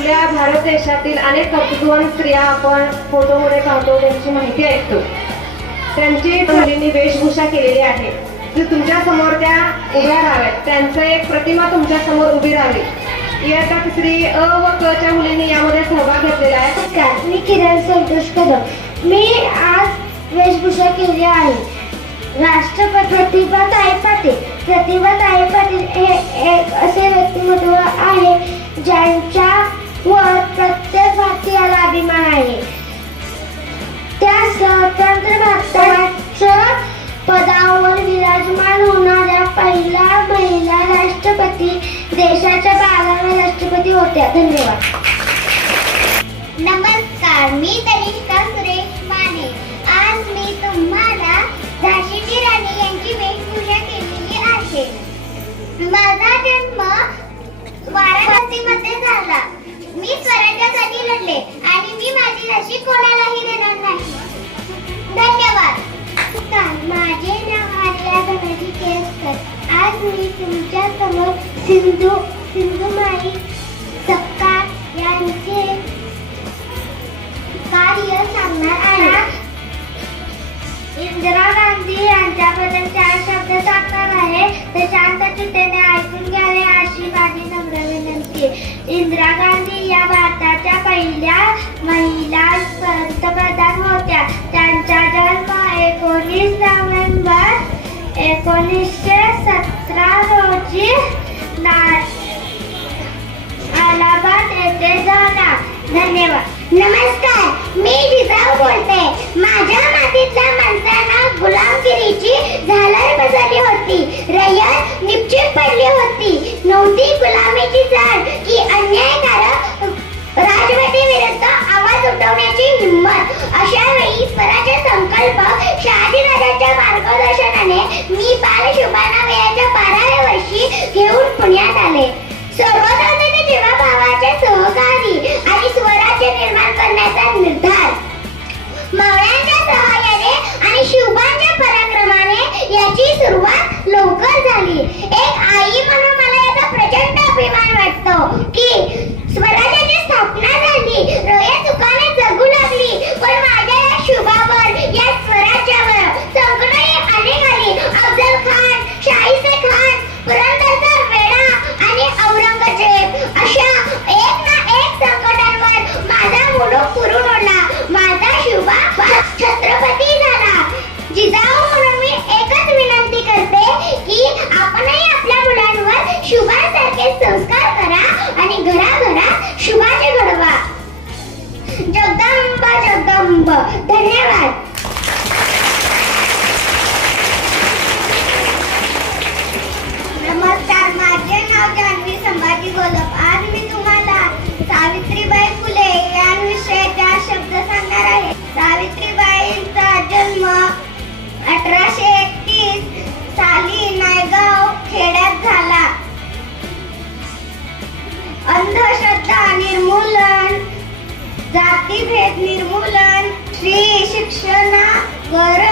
आपल्या भारत देशातील अनेक कर्तृत्ववान स्त्रिया आपण फोटोमध्ये पाहतो त्यांची माहिती ऐकतो. त्यांची मुलींनी वेशभूषा केलेली आहे. जी तुमच्यासमोर त्या उभ्या राहाव्यात. त्यांचं एक प्रतिमा तुमच्यासमोर उभी राहावी. इयत्ता तिसरी अ व क च्या मुलींनी यामध्ये सहभाग घेतलेला आहे. नमस्कार मी किरण संतोष कदम. मी आज वेशभूषा केली आहे. राष्ट्रपती प्रतिभाताई पाटील. प्रतिभाताई पाटील हे एक असे व्यक्तिमत्व आहे ज्यांच्या अभिमान आहे त्या स्वतंत्र भारताच्या पदावर विराजमान होणाऱ्या पहिल्या महिला राष्ट्रपती देशाच्या बाराव्या राष्ट्रपती होत्या. धन्यवाद. नमस्कार मी तनिष्का सुरेश माने. ते शांत चित्तेने ऐकून घ्यावे अशी माझी नम्र विनंती. इंदिरा गांधी या भारताच्या पहिल्या महिला पंतप्रधान होत्या. त्यांचा जन्म एकोणीस नोव्हेंबर एकोणीसशे सतरा रोजी ना- अलाहाबाद येथे झाला. धन्यवाद. नमस्कार मी जिजाऊ बोलते. माझ्या मातीतल्या गुलामगिरीची झालर बसली होती. रयत निपचित पडली होती. नव्हती गुलामीची जाण की अन्याय शुभांसारखे संस्कार करा आणि घराघरात शुभाचे घडवा. जगदंब जगदंब. धन्यवाद. जातीभेद निर्मूलन स्त्री शिक्षणावर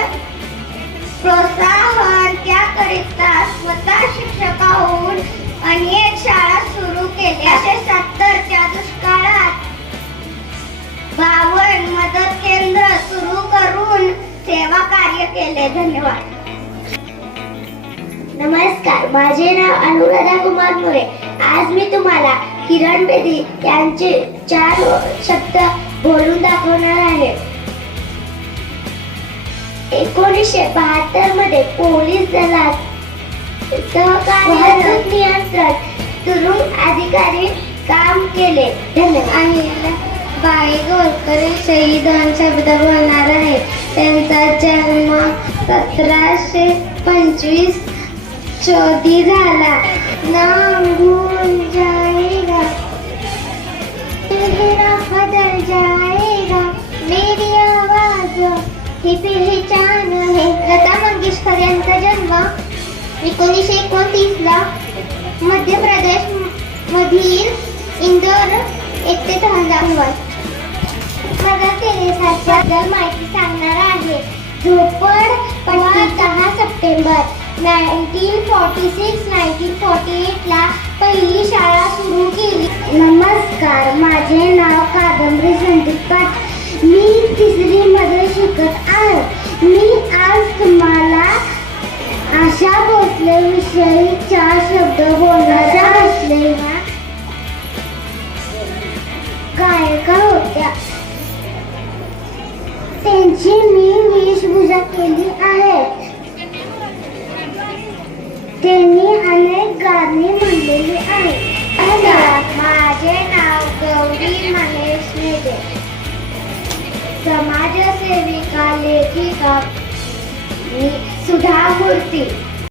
प्रोत्साहन त्याकरिता स्वतः शिक्षक होऊन अनेक शाळा सुरू केल्या. असे सत्तरच्या दुष्काळात बावन मदत केंद्र सुरू करून सेवा कार्य केले. धन्यवाद. नमस्कार. माझे नाव अनुराधा कुमार मोरे. आज मी तुम्हाला किरण बेदी यांचे चार शब्द बोलून दाखवणार आहे. एकोणीसशे बहात्तरमध्ये पोलीस दलात सहकारी वाहतूक नियंत्रण तुरुंग अधिकारी काम केले. धन्यवाद. बाई गोलकर शहीद दोन शब्द बोलणार आहे. त्यांचा जन्म सतराशे पंचवीस चोदी झाला. नांगून जाएगा चेहरा बदल जाएगा मेरी आवाज ही पहचान आहे. लता मंगेशकर यांचा जन्म एकोणीसशे एकोणतीसला मध्य प्रदेश मधील इंदोर येथे झाला मदर तेरेसाबद्दल माहिती सांगणार आहे. झोपड पंधरा दहा सप्टेंबर. नाईन्टीन फॉर्टी सिक्स एटला पहिली शाळा सुरू केली. नमस्कार माझे नाव कादंबरी संदीप पाट मी तिसरीमध्ये महेश समाजसेविका लेखिका मी सुधा मूर्ती